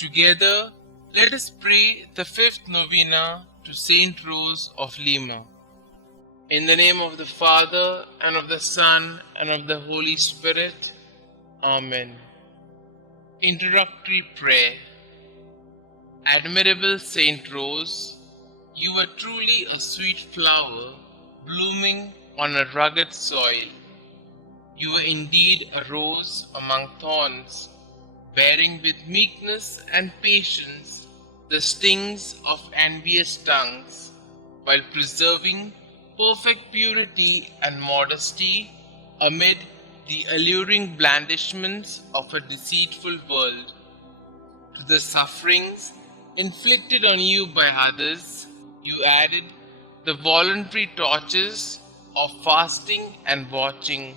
Together, let us pray the fifth novena to St Rose of Lima. In the name of the Father, and of the Son, and of the Holy Spirit. Amen. Introductory Prayer. Admirable St Rose, you were truly a sweet flower blooming on a rugged soil. You were indeed a rose among thorns, bearing with meekness and patience the stings of envious tongues, while preserving perfect purity and modesty amid the alluring blandishments of a deceitful world. To the sufferings inflicted on you by others, you added the voluntary tortures of fasting and watching,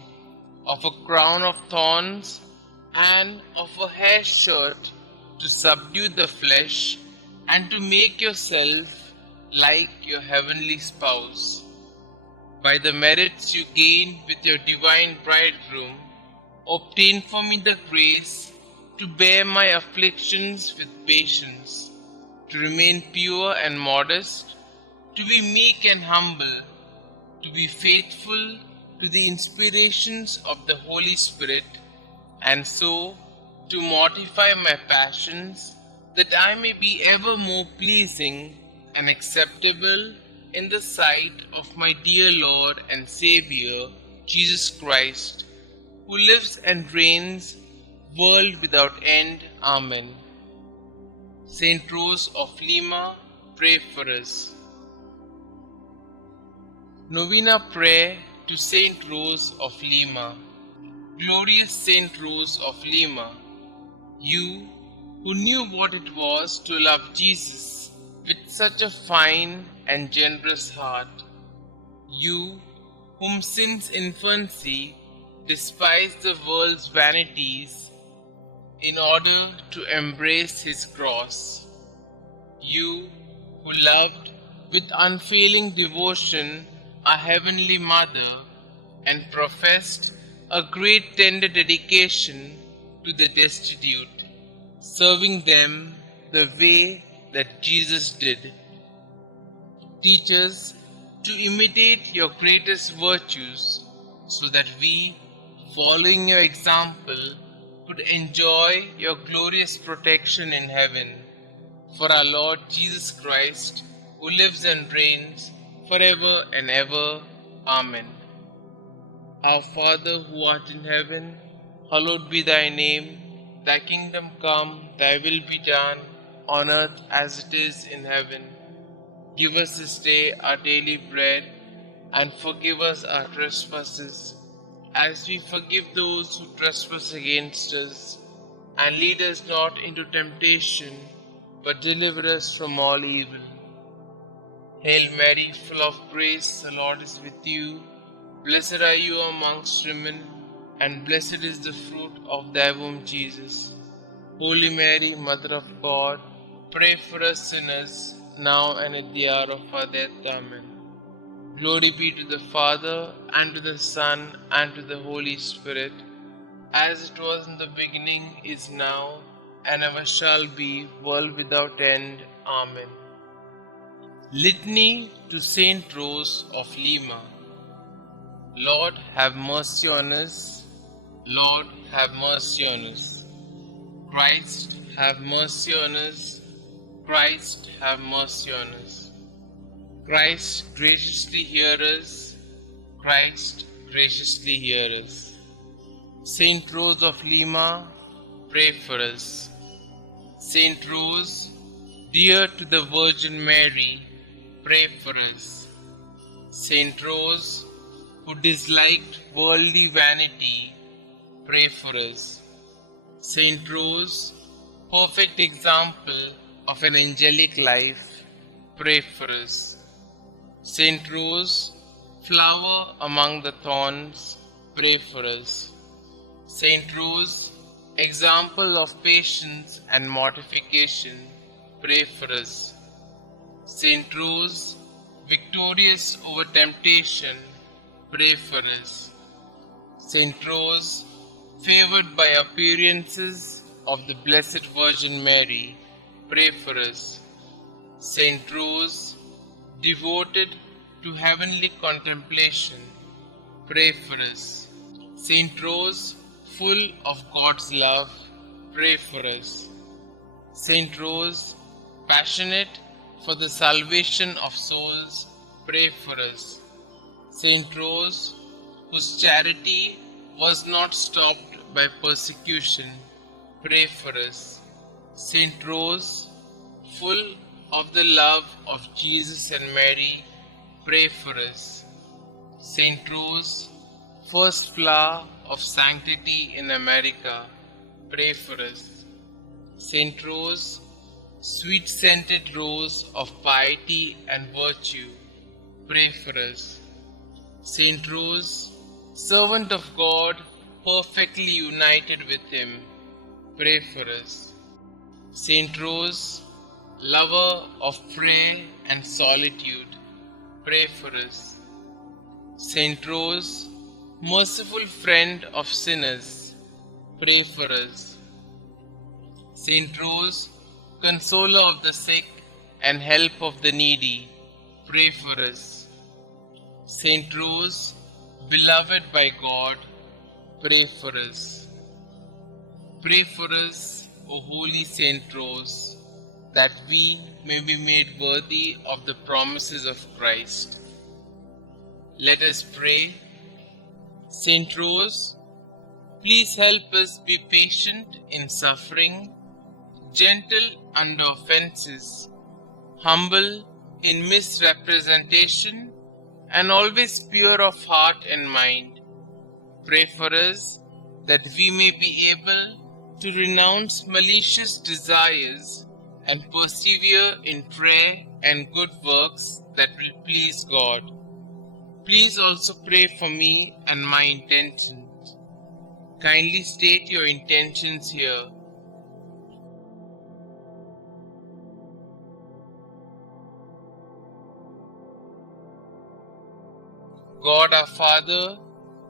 of a crown of thorns and of a hair shirt to subdue the flesh and to make yourself like your heavenly spouse. By the merits you gained with your divine bridegroom, obtain for me the grace to bear my afflictions with patience, to remain pure and modest, to be meek and humble, to be faithful to the inspirations of the Holy Spirit, and so to mortify my passions, that I may be ever more pleasing and acceptable in the sight of my dear Lord and Xavier, Jesus Christ, who lives and reigns, world without end. Amen. St Rose of Lima, pray for us. Novena Prayer to St Rose of Lima. Glorious St Rose of Lima, you who knew what it was to love Jesus with such a fine and generous heart, you whom since infancy despised the world's vanities in order to embrace his cross, you who loved with unfailing devotion our Heavenly Mother and professed a great tender dedication to the destitute, serving them the way that Jesus did. Teach us to imitate your greatest virtues, so that we, following your example, could enjoy your glorious protection in heaven. For our Lord Jesus Christ, who lives and reigns forever and ever. Amen. Our Father who art in heaven, hallowed be thy name. Thy kingdom come, thy will be done, on earth as it is in heaven. Give us this day our daily bread, and forgive us our trespasses, as we forgive those who trespass against us. And lead us not into temptation, but deliver us from all evil. Hail Mary, full of grace, the Lord is with you. Blessed are you amongst women, and blessed is the fruit of thy womb, Jesus. Holy Mary, Mother of God, pray for us sinners, now and at the hour of our death. Amen. Glory be to the Father, and to the Son, and to the Holy Spirit, as it was in the beginning, is now, and ever shall be, world without end. Amen. Litany to St Rose of Lima. Lord, have mercy on us. Lord, have mercy on us. Christ, have mercy on us. Christ, have mercy on us. Christ, graciously hear us. Christ, graciously hear us. St Rose of Lima, pray for us. St Rose, dear to the Virgin Mary, pray for us. St Rose, who disliked worldly vanity, pray for us. St Rose, perfect example of an angelic life, pray for us. St Rose, flower among the thorns, pray for us. St Rose, example of patience and mortification, pray for us. St Rose, victorious over temptation, pray for us. St Rose, favored by appearances, of the Blessed Virgin Mary, pray for us. St Rose, devoted to heavenly contemplation, pray for us. St Rose, full of God's love, pray for us. St Rose, passionate for the salvation of souls, pray for us. St Rose, whose charity was not stopped by persecution, pray for us. St Rose, full of the love of Jesus and Mary, pray for us. St Rose, first flower of sanctity in America, pray for us. St Rose, sweet-scented rose of piety and virtue, pray for us. St Rose, servant of God, perfectly united with Him, pray for us. St Rose, lover of prayer and solitude, pray for us. St Rose, merciful friend of sinners, pray for us. St Rose, consoler of the sick and help of the needy, pray for us. St Rose, beloved by God, pray for us. Pray for us, O Holy St Rose, that we may be made worthy of the promises of Christ. Let us pray. St Rose, please help us be patient in suffering, gentle under offenses, humble in misrepresentation, and always pure of heart and mind. Pray for us that we may be able to renounce malicious desires and persevere in prayer and good works that will please God. Please also pray for me and my intentions. Kindly state your intentions here. God our Father,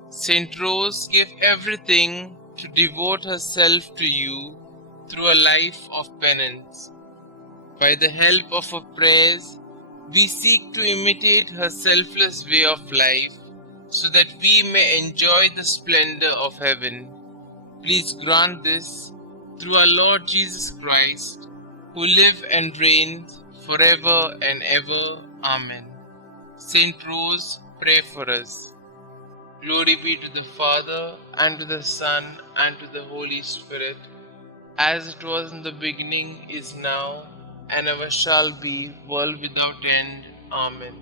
St Rose gave everything to devote herself to you through a life of penance. By the help of her prayers, we seek to imitate her selfless way of life so that we may enjoy the splendor of heaven. Please grant this through our Lord Jesus Christ, who lives and reigns forever and ever. Amen. St Rose, pray for us. Glory be to the Father, and to the Son, and to the Holy Spirit, as it was in the beginning, is now, and ever shall be, world without end. Amen.